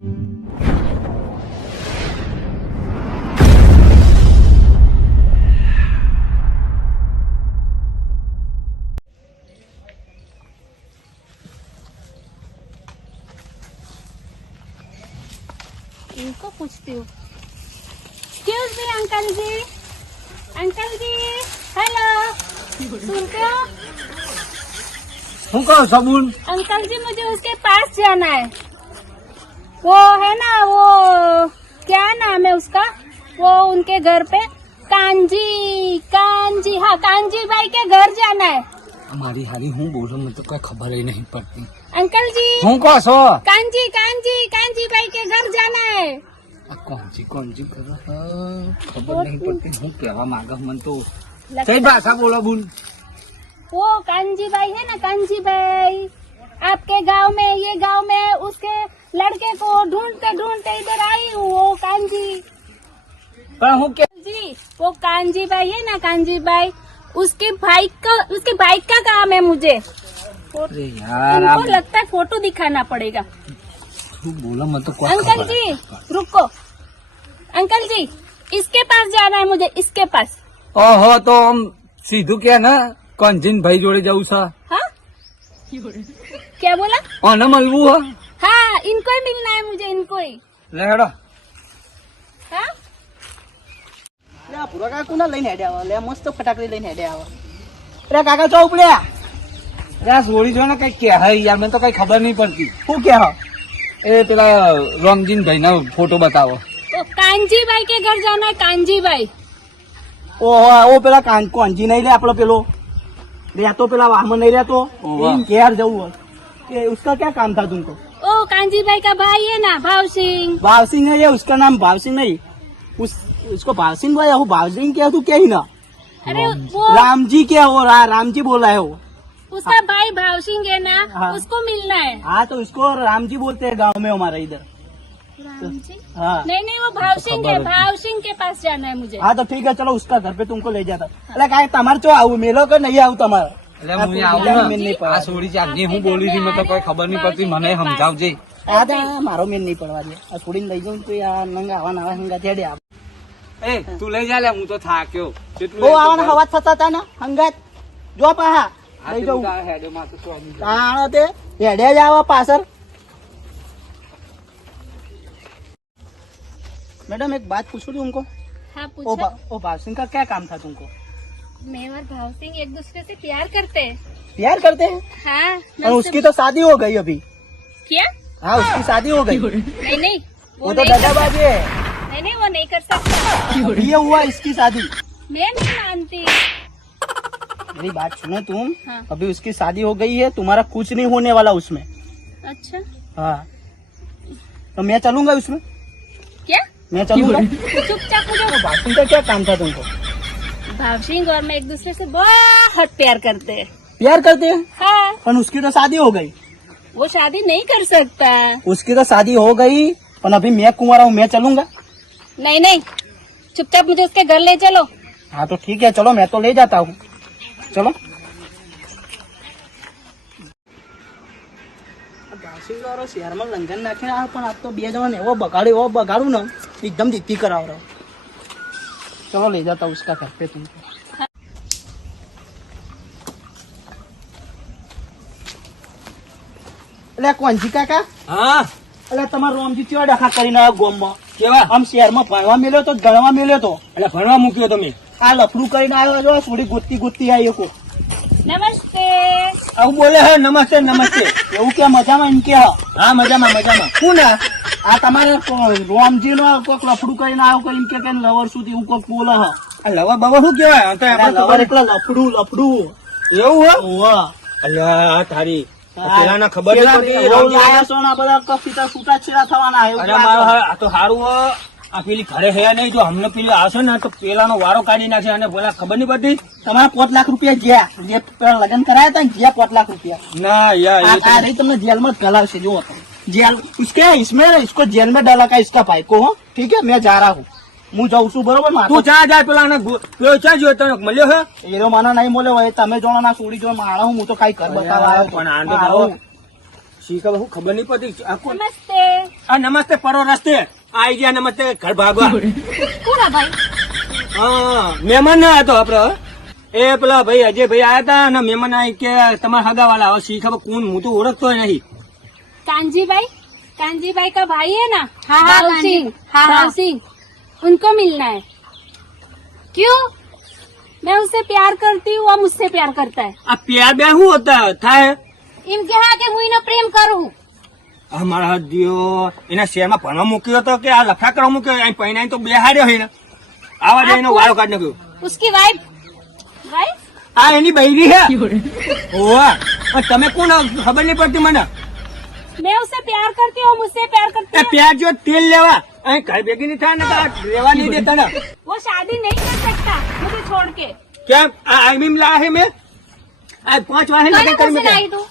इनको पूछती हूँ। एक्सक्यूज मी अंकल जी, हेलो, सुनते हो? હું કહું સાબુન अंकल जी मुझे उसके पास जाना है। वो है ना, वो क्या नाम है उसका, वो उनके घर पे कांजी, हाँ कांजी भाई के घर जाना है। મારી હારી હું બોલું મને તો કઈ ખબર નહીં પડતી अंकल जी હું કહો છો कांजी भाई के घर जाना है। આ કોણજી કરો ખબર નહીં પડતી હું કહેવા માંગે મને તો કઈ ભાષા બોલો બુન वो कांजी भाई है ना, कांजी भाई आपके गांव में, ये गांव में उसके लड़के को ढूंढते इधर आई हूँ। वो कांजी પણ હું કે जी, वो कांजी भाई है ना, कांजी भाई उसके बाइक का काम है मुझे। અરે યાર इनको लगता है फोटो दिखाना पड़ेगा। શું બોલો મને તો કોઈ अंकल ખબર जी रुको, अंकल जी इसके पास जाना है मुझे, इसके पास। ઓહો તો આમ સીધું કે ને કંજીન ભાઈ જોડે જવું છે हाँ क्या बोला? અને મળવું હે हाँ इनको ही मिलना है मुझे, इनको ही। લે હેડો हाँ પૂરા કાકા કોના લઈને હેડે આવા લે મસ્ત ફટાકડી લઈને હેડે આવા અરે કાકા ચો ઉપડ્યા અરે આ સોરી જો ને કઈ કે હે યાર મને તો કઈ ખબર નહીં પડતી શું કે હો એ પેલા રમજીન ભાઈ ના ફોટો બતાવો तो कांजी भाई के घर जाना है, कांजी भाई। ઓહો ઓ પેલા કોંજી નહીં લે આપણો પેલો રહેતો પેલા વાહમાં નહીં રહેતો ઓવા. એમ ઘેર જવું હોય कि उसका क्या काम था तुमको? ओ कांजी भाई का भाई है ना, भाव सिंह। भाव सिंह है ये, उसका नाम भाव सिंह नहीं, उसको भाव सिंह बोला, वो भाव सिंह क्या तू क्या ही ना, अरे वो राम जी क्या हो रहा, राम जी बोला है वो। उसका भाई भाव सिंह है ना, हाँ। उसको मिलना है। हाँ तो उसको राम जी बोलते हैं गांव में हमारे इधर। राम जी? हाँ नहीं वो भाव सिंह है, खबर है। भाव सिंह के पास जाना है मुझे। हाँ तो ठीक है चलो उसका घर पे तुमको ले जाता। अरे काय तमार चो आऊ मेलो कर नहीं आऊ तमारा એટલે હું આવું ને આ સોરી જાગી હું બોલી હતી મને તો કોઈ ખબર નહીં પડતી મને સમજાવજે આદા મારો મેન નહીં પડવા દે આ છોડીને લઈ જાઉં તો આ નંગા આવા નવા હંગા તેડે આવ એ તું લઈ જા લે હું તો થાક્યો કેટલું બહુ આવાના હવા થતા હતા ને હંગાત જો પાહા લઈ જાઉં હેડો માં તો સ્વામી તાણો તે હેડે જ આવા પાછળ। मैडम एक बात पूछूं तुमको, हाँ ओ पूछो। भाव सिंह का क्या काम था तुमको? मैं और भाव सिंह एक दूसरे से प्यार करते हैं। प्यार करते हैं हाँ और उसकी तो शादी हो गई अभी। क्या? हाँ उसकी शादी हो गई, नहीं वो तो दादाबाजी है, नहीं वो नहीं कर सकता। ये हुआ इसकी शादी। मैं नहीं मानती। मेरी बात सुनो तुम, हाँ। अभी उसकी शादी हो गई है, तुम्हारा कुछ नहीं होने वाला उसमें। अच्छा हाँ तो मैं चलूंगा उसमें, क्या? मैं चलूंगा। चुपचाप मुझे। भाव सिंह का क्या काम था तुमको? भाव सिंह और मैं एक दूसरे से बहुत प्यार करते हैं। प्यार करते हैं हाँ पर उसकी तो शादी हो गई, वो शादी नहीं कर सकता। उसकी तो शादी हो गई पर अभी मैं कुंवारा हूँ, मैं चलूंगा। नहीं चुपचाप मुझे उसके घर ले चलो। हाँ तो ठीक है चलो मैं तो ले जाता हूँ, चलो। शहर में लंघन नाखे पण आप तो बे जण एवो बगाड़ू न एकदम जिद्दी कराव रहो। चलो ले जाता हूँ उसका घर पे तुमको। अरे कोंजी काका, હા अरे તમારો રામજી કેવા ડખા કરીને આવ્યો ગામમાં? કેવા આમ શહેરમાં ભણવા મેલ્યો તો ગણવા મેલ્યો તો એટલે ભણવા મૂક્યો તમે આ લફડું કરીને આવ્યો છો, થોડી ગોતી આવી કો नमस्ते। આવું બોલે હે નમસ્તે નમસ્તે એવું કે મજામાં એમ કે હા મજામાં શું ને આ તમારે રામજી નો કોઈક લફડું કરીને આવ્યો કરીને કે કઈ લવર સુધી એવું કોઈક બોલે હ આ લવા બાવા શું કેવાય આ તો આપણે લવર એટલે લફડું એવું હે ઓવા અલ્યા તારી પેલાના ખબર પેલા નહીં બહુ લાયા છો ને આ બધા કફીતા છૂટાછેડા થવાના હે. અરે મારો આ તો સારું હે આ પેલી ઘરે હે નહીં જો અમને પેલી આવશે ને તો પેલાનો વારો કાઢી નાખે અને પેલા ખબર નહીં પડતી તમારા 5 લાખ રૂપિયા જ્યાં જે પેલા લગ્ન કરાયા હતા ને જ્યાં 5 લાખ રૂપિયા ના યાર એ આ રહી તમને जेल में गलावશે जो जेल इसके इसमें इसको जेल में डाला का इसका भाई को हो ठीक है मैं जा रहा हूँ હું જાઉં છું બરોબર તું ચા જાય પેલા પેલો ચા જોયો તને મળ્યો હે એરો મને નહીં બોલે હોય તમે જોણો ના છોડી જો માણો હું તો કઈ કર બતાવવા આવ્યો પણ આને તો આવો. શીખા હું ખબર નહીં પડતી આ કોણ? नमस्ते। આ નમસ્તે પરો રસ્તે આઈ ગયા નમસ્તે ઘર ભાગવા कौन है भाई? હા મહેમાન ના હતો આપડે એ પેલા ભાઈ અજયભાઈ આયા હતા અને મહેમાન આવી કે તમારા હગાવાલા હવે શીખા કોણ હું તો ઓળખતો નહીં कांजी भाई का भाई है ना? हाँ, भाव कांजी। सिंह, हाँ, भाव हाँ। सिंह, उनको मिलना है। क्यों? मैं उससे प्यार करती हूँ, वो मुझसे प्यार करता है। આ પ્યાર બે શું હોતા થાય इनके हाथ હું એનો પ્રેમ કરું અમારા દિયો એના શહેરમાં ભણવા મૂક્યો હતો કે આ લફડા કરવા મૂક્યો અહીં પહેણાઈ તો બેહાડ્યો હોય ને આવા જાય એનો વાળો કાઢ નાખ્યો उसकी वाइफ भाई આ એની બૈરી હે ઓવા પણ તમે કોણ ખબર નહીં પડતી મને मैं उससे प्यार करती हूँ, मुझसे प्यार करता એ है। પ્યાર જો તેલ લેવા અહીં ઘર ભેગી નહીં થાય ને તો આ રેવા નહીં દેતા ને वो शादी नहीं कर सकता मुझे छोड़ के। કેમ આ આઈમીમ લા હે મેં આ 5 વાહે કોને લગન પૂછે કરી આવી તું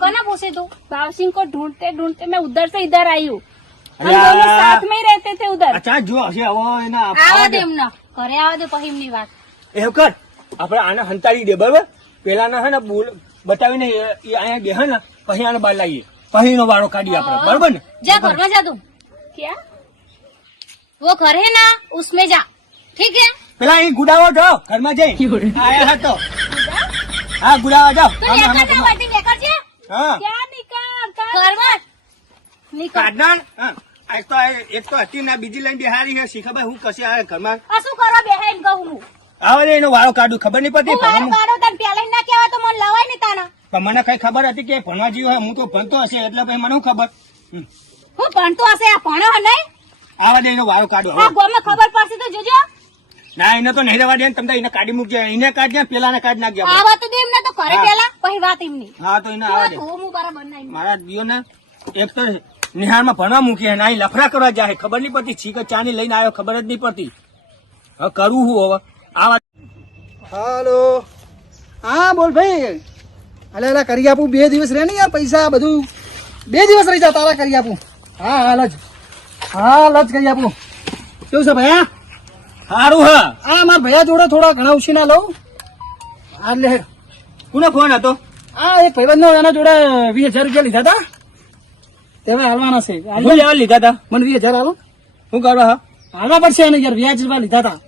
કોને પૂછે તું भाव सिंह को ढूंढते ढूंढते मैं उधर से इधर आई हूँ। हम अरे दोनों यार। साथ में ही रहते थे उधर। અચ્છા જો હશે હવે એના આવા દે એમને ઘરે આવા દે પછી એમની વાત એવું કર આપણે આને હંતાડી દે બરાબર પેલાના હે ને બોલ બતાવીને એ અહીંયા બે હે ને પછી આને બહાર લાવીએ પછી એનો વાળો કાઢીએ આપણે બરાબર ને જા घर में जा तू क्या? वो घर है ना उसमें जा ठीक है પેલા અહીં ગુડાવો જાઓ ઘરમાં જઈ આયા હતો હા ગુડાવા જાઓ तो लेकर जा वर्दी लेकर जा હા क्या निकाल कर? घर में निकल કાઢના હા એક તો હતી ને બીજી લાઈન બિહારી છે શીખાભાઈ હું કશે આવે ઘરમાં આ શું કરો બેહે એમ કહું હું આવે ને એનો વાળો કાઢું ખબર નહીં પડતી હું વાળ કાઢો તને પેલા ના કહેવાય તો મને લવાય ને તાના પણ મને કઈ ખબર હતી કે ભણવા જેવું હોય હું તો ભણતો હશે એટલે પછી મને શું ખબર હું ભણતો હશે આ ભણો નહીં આવા દે એનો વાળો કાઢો આ ગોમે ખબર પડશે તો જોજો ના એને તો નહીં રહેવા દે ને તમે એને કાઢી મૂકજો એને કાઢજે પેલાને કાઢી નાખજો આપણે. આવા તો દે એમને તો ઘરે હા. પેલા પછી વાત એમની હા તો એને આવા દે હું બરાબર નહીં મારા દિયો ને એક તો નિહાળમાં ભણવા મૂકી અને અહીં લફડા કરવા જાય ખબર નહીં પડતી છીક ચાની લઈને આવ્યો ખબર જ નહીં પડતી હવે કરવું હું હવે આવા હાલો હા બોલ ભાઈ અલે કરી આપું 2 દિવસ રહે ને યાર પૈસા બધું 2 દિવસ રહી જા તારા કરી આપું હા હાલ જ કરી આપું કેવું છે ભૈયા સારું હા આ મારા ભૈયા જોડે થોડા ઘણા ઉછીના લઉં આ લે કોનો ફોન હતો આ એક ભાઈબંધનો એના જોડે 20,000 રૂપિયા લીધા હતા તેમાં હાલવાના છે હું લેવા લીધા હતા મને 20,000 હાલો શું કરવા હા હાલવા પડશે એને યાર વ્યાજમાં લીધા હતા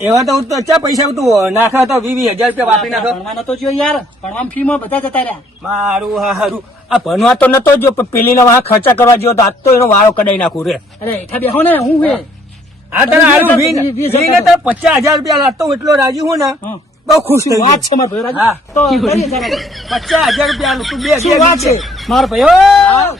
એવા તો અચ્છા પૈસા તું નાખ્યા તો 20,000 રૂપિયા વાપરી નાખો ભણવાનો તો જો યાર ભણવામાં ફીમાં બધા જતા રહ્યા મારું હારું આ ભણવા તો નતો જો પેલી ના વાહ ખર્ચા કરવા જેવો તો આજ તો એનો વાળો કઢાઈ નાખું રે અરે હેઠા બેહો ને હું હે આ તને હારું 20,000 વીને તો 50,000 રૂપિયા લાગતો હું એટલો રાજી હું ને હા. બહુ ખુશ થઈ વાત ગયો છે મારા ભાઈ હા. તો કરીએ જરા. 50,000 રૂપિયા તું બે શું વાત છે મારા ભાઈઓ હા.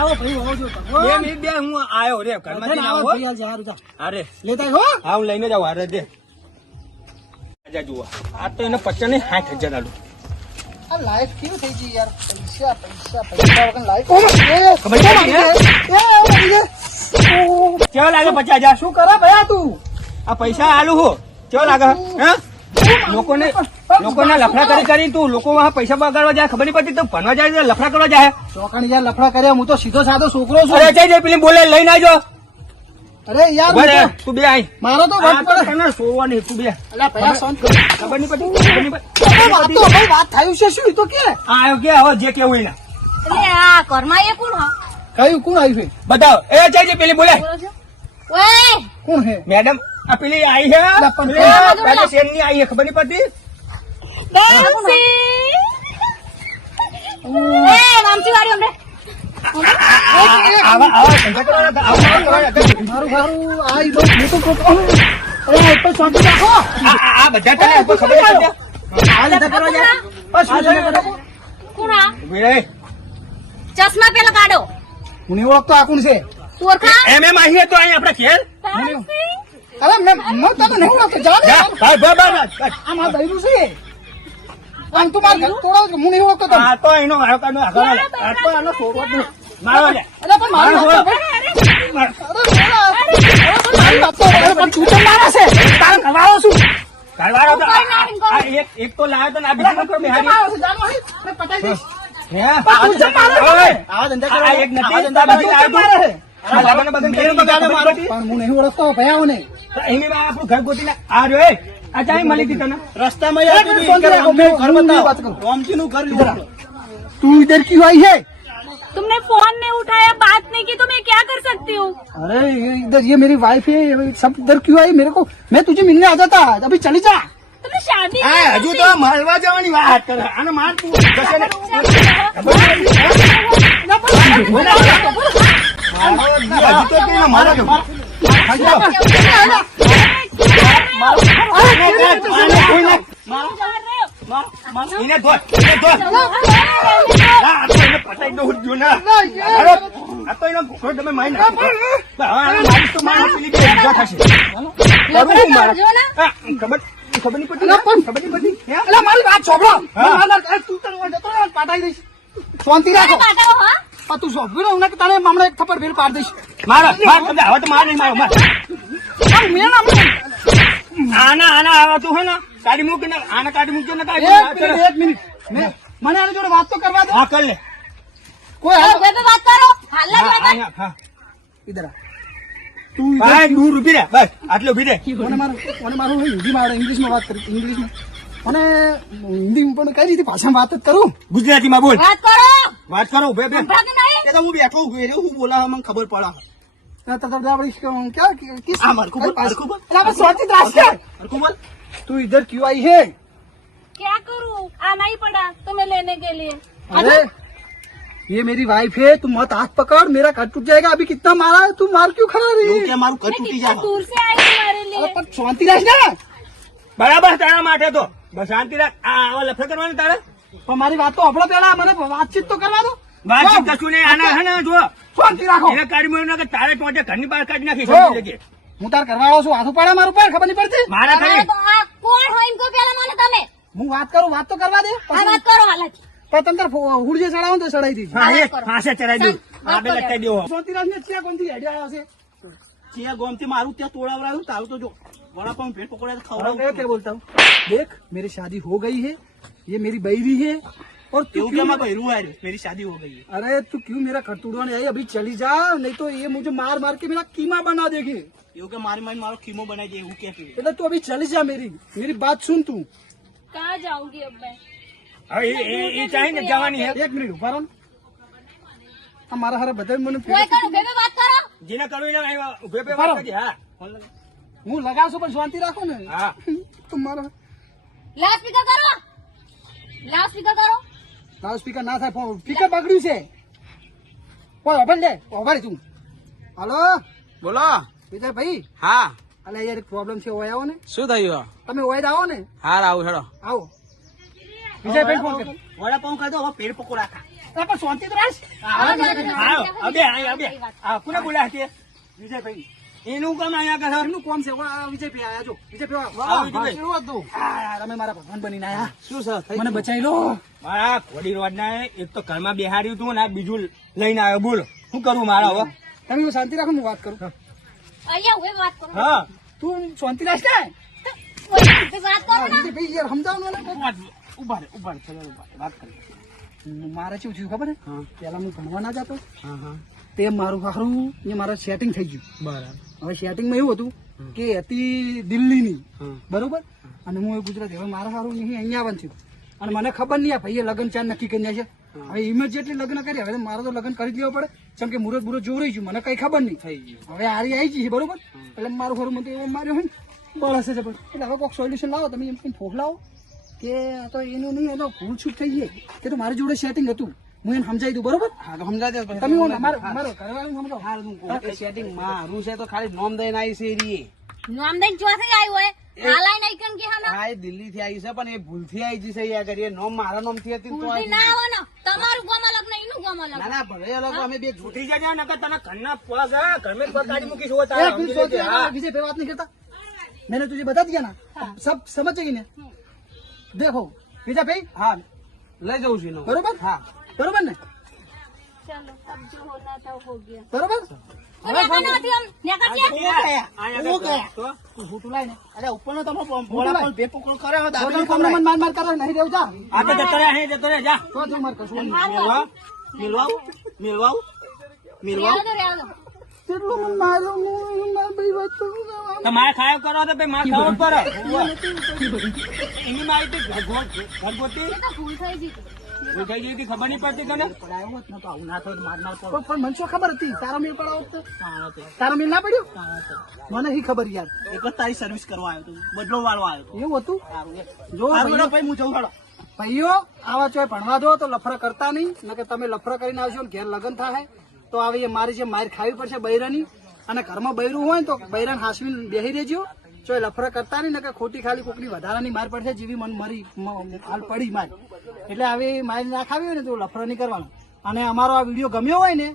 આવો ભાઈ આવો જો બે મિનિટ બે હું આયો રે ઘરમાંથી આવો આવો ભાઈ હાલ જા, હારું જા. અરે લેતા હો હા હું લઈને જાઉં હારે દે જા જુઓ આ તો એને 50 ને 60,000 આલું આ લાઈફ કેવું થઈ ગઈ યાર પૈસા વગર લાઈફ ખબર છે? કેવા લાગે 50,000 શું કરે ભયા તું આ પૈસા આલુ હો કેવા લાગે હે લોકોને લફડા કરી તું લોકો પૈસા બગાડવા જાય ખબર નહીં પડતી તો ભણવા જાય છે, લફડા કરવા જાય ચોકાણી યાર લફડા કર્યા હું તો સીધો સાધો છોકરો છું અરે જઈ જઈ પેલી બોલે લઈને આવજો અરે યાર ઉભા હું રહે, તો- તું બે આઈ મારો તો આ વટ તો પડે તને સોવાની તું બે અલ્યા ભયા શાંત કર. ખબર નહીં પડતી ખબર નહીં પડતી. અરે વાત તો ભાઈ વાત થયું છે શું એ તો કે આ આવ્યો કે હવે જે કેવું એના એટલે આ ઘરમાં એ કોણ હા કયું કોણ આવ્યું છે બતાવો એ જઈ જઈ પેલી બોલે બોલો છો ઓય કોણ હે મેડમ આ પેલી આઈ છે અલા, પણ પેલી આ તારા શેરની આઈ છે ખબર નહીં પડતી એ વામચી વાળી અમને આવા ધંધા કરવાના હતા, આવા કરવાના હતા. મારું મારું આ ઈ બહુ મોટું ખોટું. અરે આ ઉપર શાંતિ રાખો આ બધા તને ઉપર ખબર નહીં પડતી? આ ધંધા કરવા જાય આ શું ધંધા કરો? કોણ આ ઉભી રહે. ચશ્મા પેલા કાઢો હું નહીં ઓળખતો આ કોણ છે તું ઓળખા એમ આવીએ તો અહીં આપણે ખેલ અરે મેં તને નહીં ઓળખતો જા ને જા, ભાઈ, ભાઈ, ભાઈ, ભાઈ. આ મારા દૈરું છે આમ તું મારા ઘર તોડાવ છો, હું નહીં ઓળખતો તને આ તો એનો વાળો કાઢનો આગળ લે. આ તો આનો છોકરો જ નહીં. મારો લે. અરે પણ મારું મારો વાત તો ભાઈ. મારી વાત તો ભાઈ, પણ તું કેમ મારે છે તારે કરવાનો શું ઘરવાળો તો આ એક તો લાવ્યો તો ને આ બીજું નતો કેમ બિહારી. મારો છે જાનો હે મેં પટાઈ દઈશ હે? પણ તું કેમ મારે છે? ઓય, આવા ધંધા આ કરવા એક નથી, આવા ધંધા આ બીજું કરવા લાવ્યો મારે છે. આ લાગાને બધાને મેં કેમ બગાડે બગાડે મારો? પણ હું નહીં ઓળખતો ભયા હું નહીં તો એની માં આપણું ઘર ગોતીને આ રહ્યો એ આ ચાવી મળી હતી તને રસ્તામાં एक मिनट फोन किया, मैं ઘર मैं बात બતાવો करूं। રોમજી નું ઘર इधर आ। तू इधर क्यों आई है? तुमने फोन नहीं उठाया, बात नहीं की, तो मैं क्या कर सकती हूँ? अरे ये इधर ये मेरी वाइफ है, ये सब इधर क्यों आई मेरे को? मैं तुझे मिलने आ जाता, अभी चली जा। तुमने शादी હા नहीं હજુ की। તો મારવા જવાની વાત કરે આને માર તું જશે ને હજુ તો તું મારા જો એને ધોર આ તો એને પટાઈ દઉં જો ના આ તો એનો ઘોડો તમે મારી નાખો મારી તો મારી પેલી બે ઈજા થશે કરું હું મારા હા, ખબર નહીં પડતી અલા, પણ- ખબર નહીં પડતી હે? અલા, મારી વાત સાંભળો. હા. અરે, તું તને ઓય જતો રહે, પાટાઈ દઈશ. શાંતિ રાખો. बताओ हाँ પણ તું સાંભળ્યો ને કે તને હમણાં એક થપ્પડ ભેળ પાડી દઈશ. મારો માર તમે હવે તો માર નહીં મારો માર પણ મેં ના- આના આના આવા તું હે ને કાઢી મૂક ને આના કાઢી મૂકજો ને એક મિનિટ. મને આની જોડે વાત તો કરવા દે. હા કર લે કોઈ चलो, હાલ- वे पे बात करो हल्ला હા, जो है હા, હા. ઇધર આ. તું ભાઈ દૂર ઉભી રહે બસ આટલે ઉભી રહે મને મારું હિન્દીમાં આવડે, ઇંગ્લિશમાં વાત કરી, ઇંગ્લિશમાં. અને હિન્દીમાં પણ કઈ રીતે ભાષામાં વાત જ કરું. ગુજરાતીમાં બોલ बात करो વાત કરો ઉભે બે संभળાતું नहीं એ તો હું બેઠો હું એને હું બોલા મને ખબર પડે क्या किस हाँ, हमारे को बोल, हमारे को बोल। अरे, आप स्वातित रास्ते હરખું બોલ तू इधर क्यों आई है? क्या करूँ, आना ही पड़ा तुम्हें लेने के लिए। अरे ये मेरी वाइफ है, तू मत हाथ पकड़, मेरा घर टूट जाएगा. अभी कितना मारा है, तू मार क्यों खा रही એવું है? કે મારું ઘર मैं તૂટી कितना જાય दूर से आई तुम्हारे अरे लिए। पर शांति राख ना. બરાબર તારા માટે તો બસ શાંતિ રાખ આ આવા લફડા કરવાના તારે પણ મારી વાત તો હમણાં પેલા મને વાતચીત તો કરવા દો. વાતચીત કશું નહીં આના હે ને જો શાંતિ રાખો. એને કાઢી મૂક્યું ને કે તારે ટોચે ઘરની બહાર કાઢી નાખી જો. સમજી લેજે હું તાર કરવાળો છું, હાથું પાડે મારું પર, ખબર નહીં પડતી. મારા हमारा ખાલી तो आ कौन हो इनको पहला मानो तमे હું વાત કરું, વાત તો કરવા દે. आ बात करो हालत પણ તમે તાર હુડજે ચડાવો ને તો ચડાઈ દીધી. હા એ વાત કરો. ફાંસે ચડાવી દઉં વાત આપણે કરો. લટકાઈ દેવો શાંતિ રાખ ને, ચિયા કોણથી હેડ્યા આવ્યા છે? ત્યાં ગોમથી મારું ત્યાં તોડાવડાયું તારું તો જો વડાપાઉં ભેટ પકોડા मैं ખવડાવું क्या बोलता हूँ, देख मेरी शादी हो गई है, ये मेरी बहरी है, और तू એવું કે क्यों મારા બહેરું આયરું મેરી શાદી હો ગઈ अरे तू क्यों मेरा घर तोड़वाने आई? अभी चली जा, नहीं तो ये मुझे मार मार के मेरा कीमा बना देगी. એવું કે મારી મારી મારો ખીમો બનાવી દે એવું કે એટલે તું अभी चली जा, मेरी बात सुन तू. कहाँ जाऊंगी अब मैं? હવે એ ચાહી ને જવાની હે एक मिनट उभा रहो. हमारा हरा बता मैंने कोई करो वे पे बात करो જેને કરવું એને ઉભે પે બરાબર. વાત કરજે હા હું લગાવશો પણ શાંતિ રાખો ને. હા તમારા लाउड स्पीकर करो लाउड स्पीकर करो લાઉડ સ્પીકર ના થાય, ફોન સ્પીકર બગડ્યું છે. કોઈ ઓભર લે, ઓભર તું. હાલો બોલો વિજયભાઈ, હા અલે યાર એક પ્રોબ્લેમ છે, ઓય આવો ને. શું થયું તમે ઓય આવો ને, હાર આવું હેડો આવો. વિજયભાઈ ફોન કરો. વડાપાઉં ખાધો હવે પેટ પકોડા ખા અરે પણ શાંતિ તો રાખ. હા અબે અબે આ કોને બોલ્યા છે વિજયભાઈ એનું કામ અહીંયા કરે એનું કોમ છે. આ વિજયભાઈ આયા જો. વિજયભાઈ આવો, વાહ, વિજયભાઈ. કેવું હતું? હા, તમે મારા ભગવાન બનીને આયા. શું છે મને બચાવી લો. મારા ખોડી રોડ ના એક તો ઘરમાં બેહાડ્યું તું ને આ બીજું લઈને આવ્યો બોલો શું કરવું મારા હવે તમે શાંતિ રાખો, હું વાત કરું. अय्या वे बात करो હા તું શાંતિ રાખ ને. वही पे बात करो ना વિજયભાઈ યાર સમજાવો ને. ઉભા રે ચલો વાત કરી મારે શું થયું ખબર હે? હા. પેલા હું ભણવા ના જતો, હા હા તે મારું હારું ને મારા સેટિંગ થઈ ગયું. બરાબર હવે સેટિંગમાં એવું હતું કે હતી દિલ્હીની, હા. બરોબર, અને હું ગુજરાતી. હવે મારા હારું અહીંયા આવવાનું થયું, અને મને ખબર નહીં આ ભાઈએ લગ્ન ચાર નક્કી કરી છે. હવે ઇમિડિયેટલી લગ્ન કરી, હવે મારે તો લગ્ન કરી જ લેવા પડે, કેમ કે મુહૂર્ત બુરત જોઈ રહી છું, મને કઈ ખબર નહીં. થઈ ગયું હવે હારી આવી ગઈ છે, બરોબર, એટલે મારું ઘર મને તો એવો માર્યો હોય ને બળ હશે જબર. એટલે હવે કોઈક સોલ્યુશન લાવો, તમે એમ કઈ ફોફલાવો કે આ તો એનું નહીં, એનો ભૂલ છૂટ થઈ ગઈ કે તો મારી જોડે સેટિંગ હતું, હું એને સમજાવી દઉં, બરોબર. હા તો સમજાય દે તમે મારો ઘરવાળું સમજો. સેટિંગ મારું છે તો ખાલી નોમ દઈને આવી છે એરી नामदेन चौथे आयो है हालाय नहीं कन के हम હા એ દિલ્હી થી આવી છે પણ એ ભૂલથી આવી જશે યાર કરીએ નોમ મારા નોમ થી હતી ને તો ઉલટી આવી ના આવવાનો તમારું ગોમ અલગ ને એનું ગોમ અલગ ના ના ભલે અલગ અમે બે છૂટી જાય નકર તને ઘરના પગ હે ઘરમે પગ કાઢી મૂકીશ હો एक તારા मिनट सोच रहा है, विजय पे बात नहीं करता. मैंने तुझे बता दिया ना, सब समझ गई ने. देखो विजय भाई, હા લઈ જવું છું એનો. बरोबर, હા बरोबर ने, चलो अब जो होना था हो गया। बरोबर. હવે કોનો હતી हम નેકર છે તું ફોટો લાય ને. અરે ઉપરનો તમે વડાપાઉં ભેટ પકોડો કર્યો હોય દાબેલી તમને ખવડાય. मन मार मार कर नहीं देव जा. આ તો જતો રહે જતો રહે જા तो तू मार कर सुन. મેળવાવું મેળવાવું રેવા દો રેવા દો કેટલું મને માર્યો હું મારા ભાઈ વાત કરું છું. તો મારે ખાયો કરો તો ભાઈ મારે ખાવો પડે એની માહિતી ઘરગોતી ભૂલ થઈ ગઈ ભૂલ થઈ ગઈ હતી, ખબર નહીં પડતી તને. પડાયો હોત ને તો આવું ના થયું, માર માર પડો. પણ મને શું ખબર હતી તારો મેળ પડાવો તો તારો મેળ ના પડ્યો મને ઈ ખબર યાર એક જ તારી સર્વિસ કરવા આવ્યો હતો, બદલો વાળવા આવ્યો હતો. એવું હતું સારું લે. જો સારું ભાઈઓ, લે ભાઈ, હું જઉં હાલો. ભાઈઓ આવા ચોય ભણવા દો તો લફરા કરતા નહીં, નકર તમે લફરા કરીને આવશો ને ઘેર લગ્ન થાય તો આવી મારી જે માર ખાવી પડશે બૈરાની, અને ઘરમાં બૈરું હોય ને તો બૈરાને હાસવીને બેહી રહેજો. ચોય લફરા કરતા નહીં, નકર ખોટી ખાલી કોકની વધારાની માર પડશે, જેવી મન મરી હાલ પડી માર. એટલે આવી માર ના ખાવી હોય ને તો લફરા નહીં કરવાનું. અને અમારો આ વિડીયો ગમ્યો હોય ને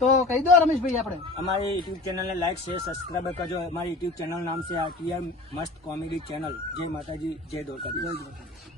તો કહી દો રમેશભાઈ આપણે અમારી યુટ્યુબ ચેનલને લાઈક શેર સબસ્ક્રાઈબ કરજો. અમારી યુટ્યુબ ચેનલ નામ છે આરટીઆર મસ્ત કોમેડી ચેનલ. જય માતાજી, જય દ્વારકાધીશ.